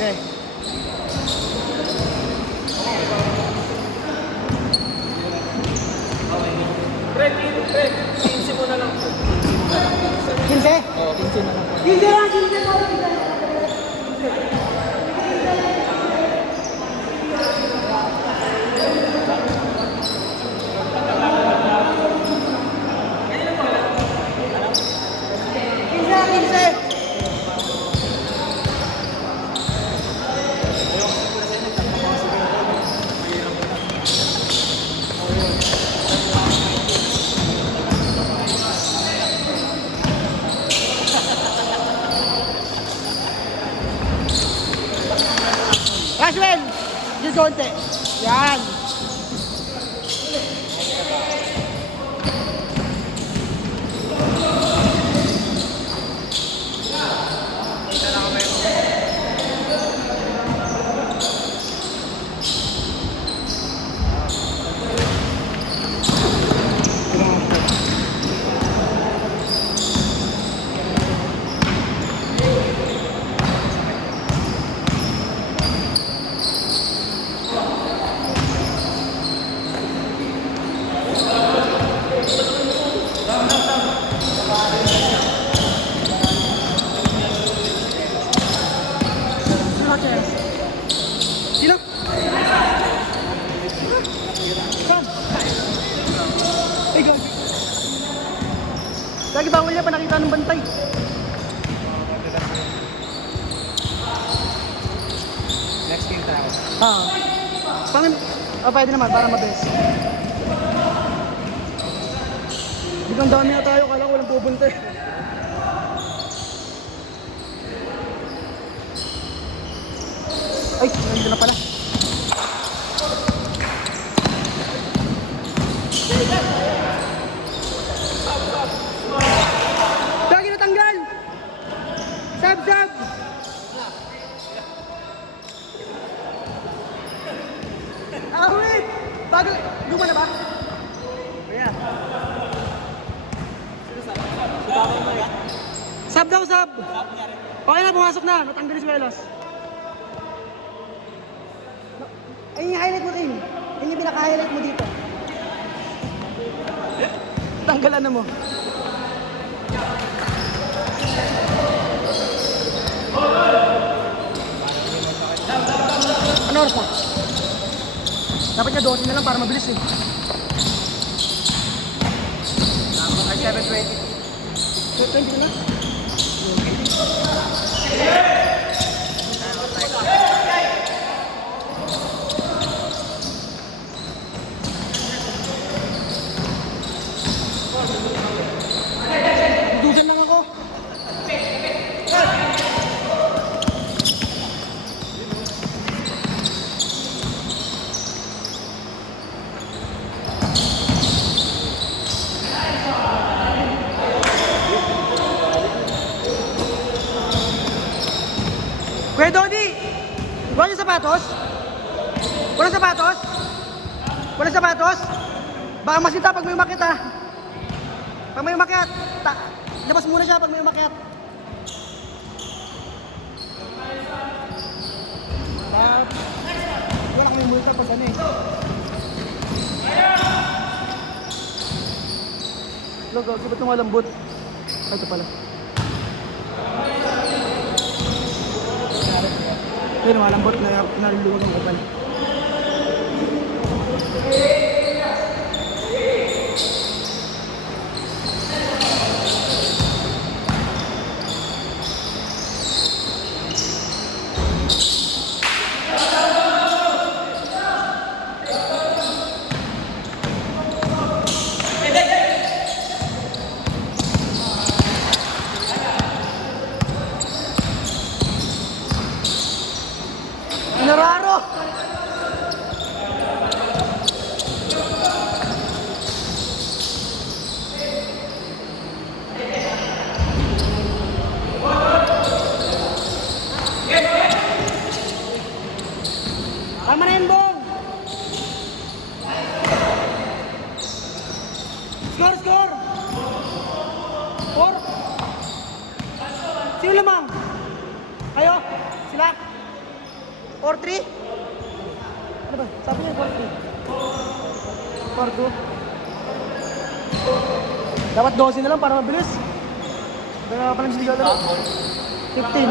Okay. Fred, 15 mo na lang. 15? Oo, 15 na lang. 15 lang, 15 lang. Ashwin! Diyos konti. Yan. Sino? Sam! Ikaw. Lagi bawal niya pa nakita ng bantay. Next game tayo. Pwede naman para mabilis. Biglang dami na tayo, kala ko walang pupunta eh. Ay, nandito na pala. Lagi natanggal! Sab! Wait! Bago, luma na ba? Ayan. Sab daw, sab! Okay na, pumasok na. Natanggal yung swelos. Ay, yung highlight mo, Kim. Yun yung pinaka-highlight mo dito. Tanggalan na mo. Ano oras pa? Dapat niya 12 na lang para mabilis eh. Ay, 7:20. 20 na? Dudugan lang ako. Kuya Dodi! Wala yung sapatos? Wala sapatos? Wala sapatos? Baka masita pag may umakyat ha. Pag may umakyat, labas muna siya pag may umakyat. Wala kami multa pag ano eh. Logo, ba't nung malambot? Ay, ito pala. Ito malambot na nalulungan ng kapal. Nararo! Tama na yun, Bong! Score! 4! Sino lamang? Kayo? Sila? 4-3? Ano ba? Sabi niya 4-3. 4-2. Dapat 12 na lang para mabilis. Kaya pa lang siligaw na lang. 15.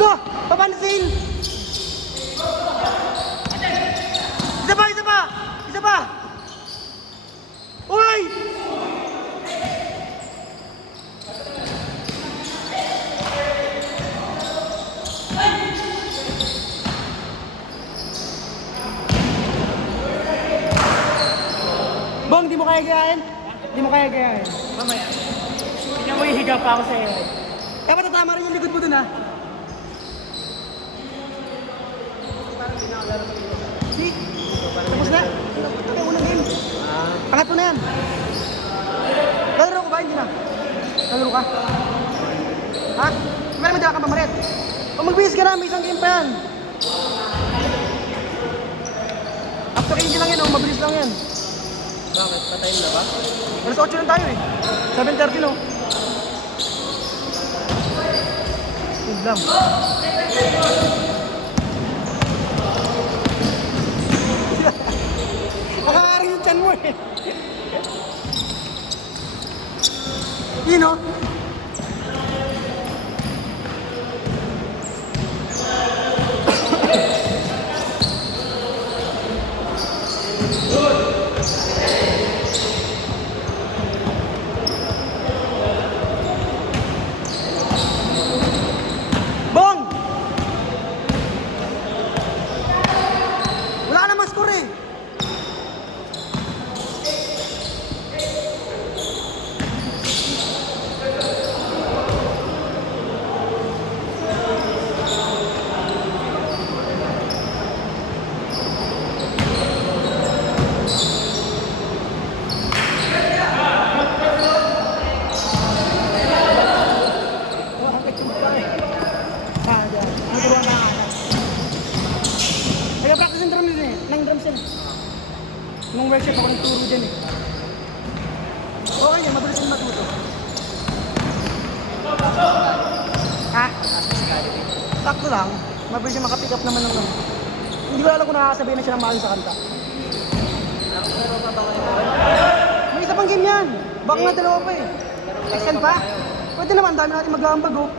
Lo! Papansin! Isa pa! Isa pa! Isa pa! Uy! Bong, di mo kaya gayahin? Di mo kaya gayahin. Mamaya. Tingnan mo hihiga pa ako sa'yo. Dapat tatama rin yung likod mo dun ha. See? Tapos na. Ito yung unang game. Pangatlo na yan. Lalaro ko ba? Hindi na. Lalaro ka? Ha? Meron mo dala ka pamaret. Kung magbihis ka na, may isang game pa yan. Up to 15 lang yan, oh. Mabilis lang yan. Bakit? Patayin na ba? Alas 8 lang tayo eh. 7:30 no. Speed lang. Nakakaring yung chan mo eh. Yun no? Bong! Wala ka naman score eh. Nag-practice ng drums eh. Ng drums yan. Nung workshop ako nagturo dyan eh. Okay yan, mabilis yung matuto. Ha? Sakto lang. Mabilis yung makapick up naman ng ano. Hindi ko alam kung nakakasabihin na siya ng maayos sa kanta. May isa pang game yan. Baka nga dalawa pa eh. Extend pa? Pwede naman, dami natin mag-aambag oh.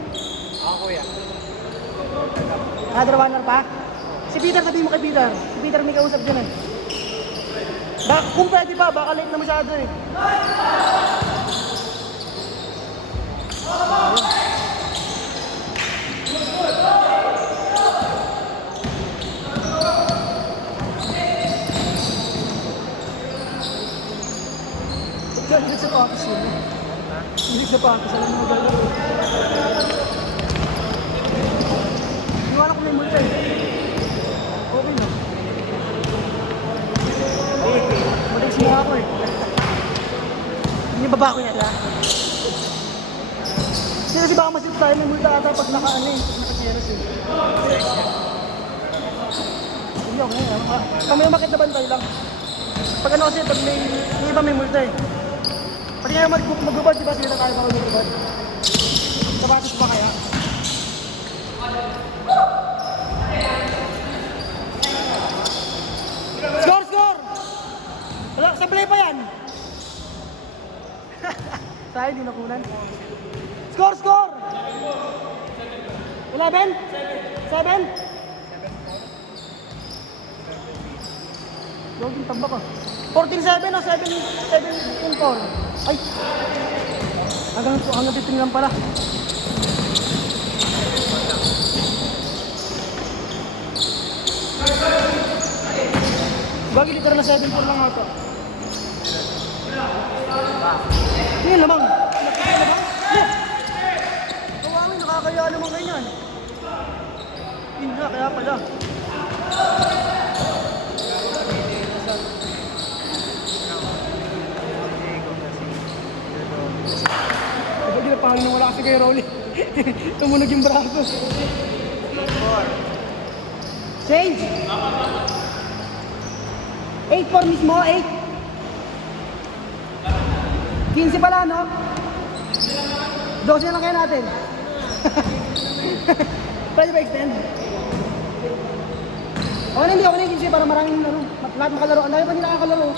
Ako kuya. Another runner pa? Si Peter, sabihin mo kay Peter. Si Peter may kausap dyan eh. Kung pwede pa, baka late na masyado eh. Hilig sa practice yun. Hilig sa practice. Alam mo maglalaro. Iniwala ko may multa eh. Okay na. Madags nga ako eh. Hindi baba ko yan lang. Kasi baka masilip tayo may multa ata pag naka-ano eh. Naka-sieros eh. Hindi ako na yan. Pag may umakit na bantay lang. Pag ano kasi, pag may iba may multa eh. Pati nga magbubad, di ba sila na kaya pa magbubad? Sapatos pa kaya? Score, score! Wala, sa play pa yan. Sa'yo, di nakunan. Score, score! 11? 7? Login tamba ka. 14-7 o 7-4? Ay! Hanggang 15 lang pala. Bagay literal na 7-4 lang ata. Ngayon lamang. Nakikita lamang? Kawangin, nakakaya naman ganyan. Yun na, kaya pala. Diba ginapangin nung wala kasi kay Rolly? Tumunog yung braso. Change. 8-4 mismo, 8. 15 pala, no? 12 na lang kaya natin. Pwede ba extend? Okay na, hindi ako na 15 para maraming lahat makalaro. Ang dami pa nila nakakalaro.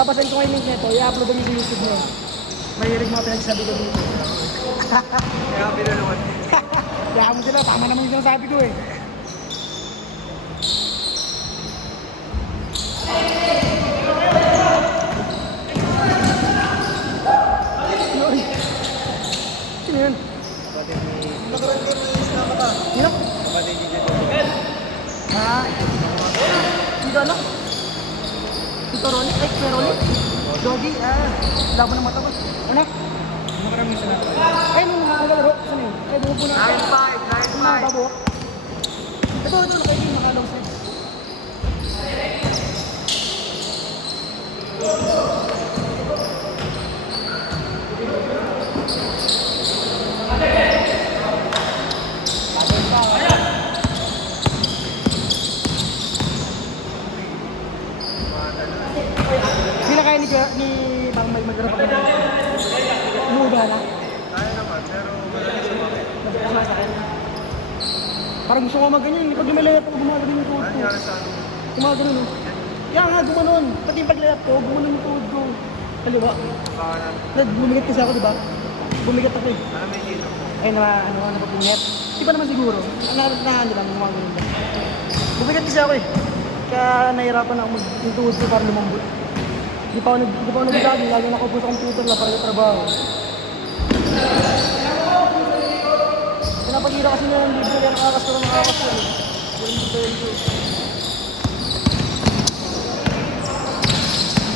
Papasin ko yung link nito, i-upload ko sa YouTube mo. Mahilig mga pinagsabi ko dito. Kaya pinulungan. Kaya mo sila, tama naman yung sinasabi ko eh. Sino yun? Kapatid ni... Sino? Kapatid ni Dito. Dito ano? Dito Ronnie? Ay, kaya Ronnie? Doggy, laban ng mata ko. Ano? Ano ka namin sinabi? Ay, nung nakakalaro. Saan yun? Ay, buko na. 9-5, 9-5. Mga babo. Ito, nakaibig, nakalong sa'yo. Sila kaya ni Bang may magharap ako. Muda na. Kaya naman, pero magaling sumakit. Nagkakasama sa akin. Parang gusto ko magganyan. Pag lumalayap ako, gumagano yung tuhod Ano ko. nangyari sa amin? Gumagano no. Kaya nga, gumanon. Pati yung paglayap ko, gumanon yung tuhod ko. Kaliwa. Baka na... Bumigat kasi ako, di ba? Bumigat ako eh. Ano may dito? Ay, napapinget. Di pa naman siguro. Ano lang, gumagano ba? Bumigat kasi ako eh. Kaya nahirapan ako yung tuhod ko para lumambot. Di pa ako nag-jogging, lagi nakaupo sa computer lang para yung trabaho. Pinapagira kasi na yung video, kaya nakakas ko.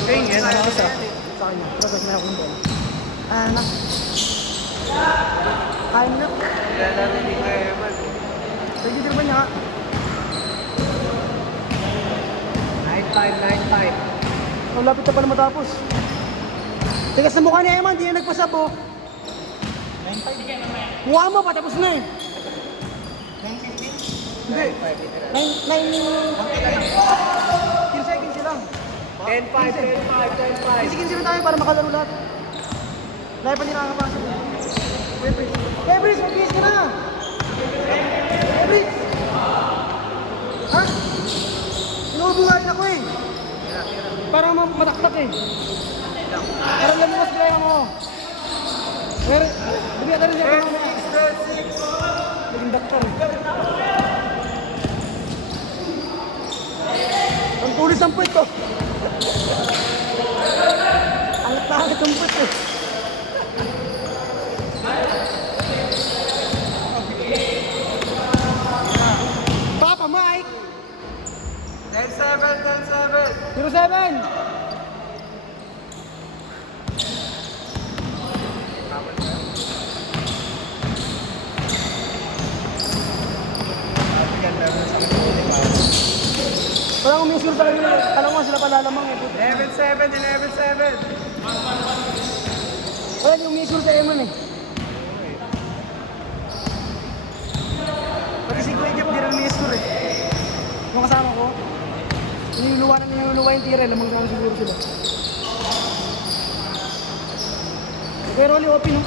Okay, yan ang isa. Sa kanya, tapos may akong doon. Anak. Kain na. Kaya namin ni Kuya Eman. Pwede din ba niya? 9-5, 9-5. Ang lapit na pala matapos. Tigas na mukha ni Eman, di na nagpasap oh. 9-5. Mukha mo, patapos na eh. 9-15? Hindi. 15 seconds lang. 10-5, 10-5, 10-5. 15 seconds tayo para makalaro lahat. Lahat pa hindi nakakapasok. Ebris, mag-kiss ka na! Ebris! Ha? Inuubuhayin ako eh. Para mataktak eh. Parang lamukas pala yung ako. Pero, bumiyat na rin siya. 10-6, 10-6. Naging doktor eh. Ang tulis ng puwet ko. Ang takot ng puwet eh. Papa Mike! 10-7, 10-7. 07! Ganda mo sa kapatid ni Pao. Walang umisur sa kanila. Alam mo sila palalamang eh. 11-7, 11-7. Wala yung umisur sa Eman eh. Pati si Kuya Jeff di rin umisur eh. Yung kasama ko, niluluwa yung tira. Lamang naman siguro sila. Pero Rolly, open no?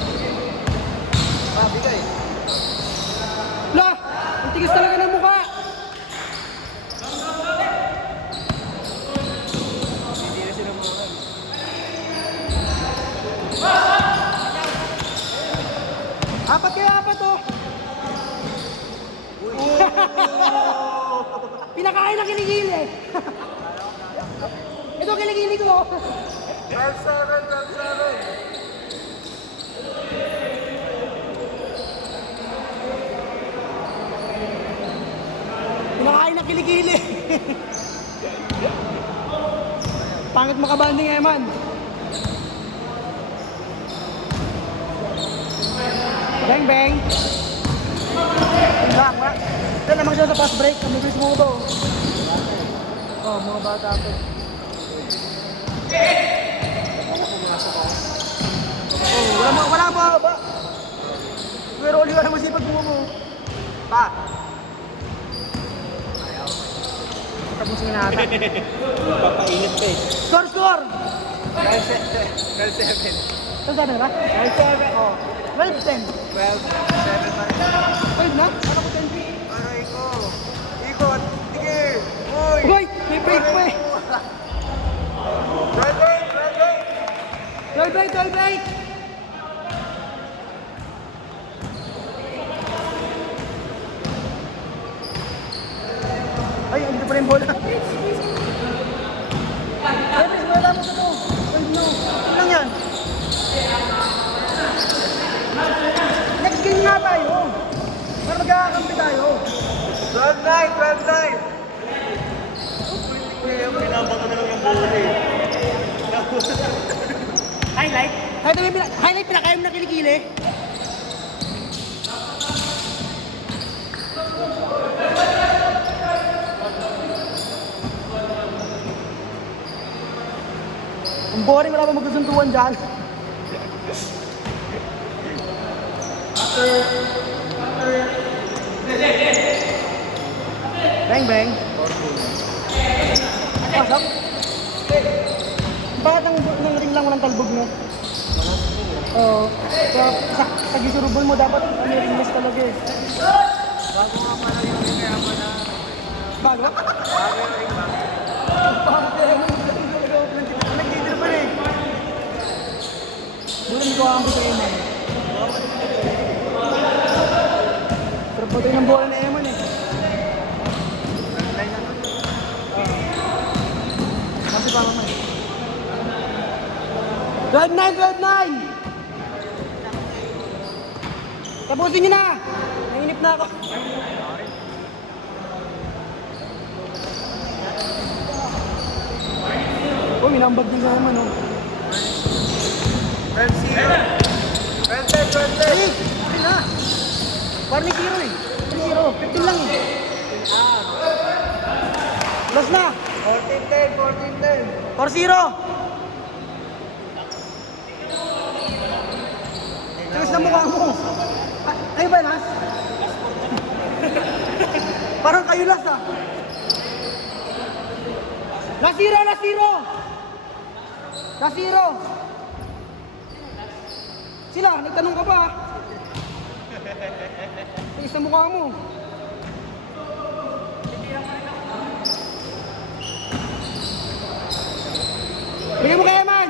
Mabigay. La! Ang tigas talaga ng mukha! Hindi na sila muna. Apat kayo, apat oh! Pinakain na kiligili eh! Ito kiligili ko! 12-7, 12-7. Pinakain na kiligili! Pangit makabanding Eman! Bang bang! Bang ba? Ito lamang siya sa fast break. Ang bilis mo ito. Oh, mga bata ito. Oh, wala pa ba? Pero uli ka naman sipag mo. Pa. Tapusin na natin. Papainit pa eh. Score! 12-7. Saan sabi na ba? 12-7. Oh. 12-10. 12-7 pa rin. 12 na? Ano ko 10? Aray ko. Ikot. Sige. Uy. Uy! May break pa eh! 12-8! Ay, hindi pa rin bola. Ay, please, wala mo sa to. Ay, no. Ano lang yan? Next game nga tayo. Para magkakakampi tayo. 12-9. Pinabaka na lang yung buli. Highlight? Highlight pinakain mo na kilikili. Ang boring, wala pa magkasuntuan dyan. Bang bang. Pasok. Bakit ang ring lang walang talbog mo? Oo. Sa gisurubol mo dapat ano ring miss talaga eh. Bago nga pala yung ringayaman na. Bago? Bago yung ring ba? Nagtitir pa rin. Bulan ko ang buto Eman. Sarap buto ng bola na Eman eh. Nag-line na to. Kasi pa naman. 12-9! Tapusin nyo na! Nainip na ako. Oh, minambag din sa naman, oh. 12-0. 12-10. Ay, ay na. Parang 0 eh. 0. 15 lang eh. Last na. 14-10. 4-0. Tigas na mukha mo. Kayo ba last? Parang kayo last ah. Last 0! Last 0! Sila, nagtanong ka pa. Tigas na mukha mo. Bigyan mo kaya man!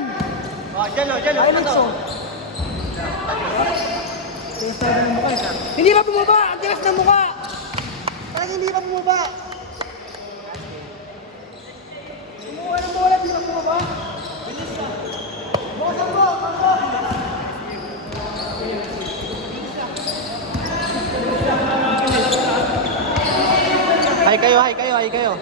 Dyan o. Ay, Lutso. Tigas talaga ng mukha eh. Hindi pa bumaba! Ang tigas ng mukha! Talagang hindi pa bumaba! Bumuha ng bola, hindi pa bumaba! Bukasan mo! Pasok! Hi kayo.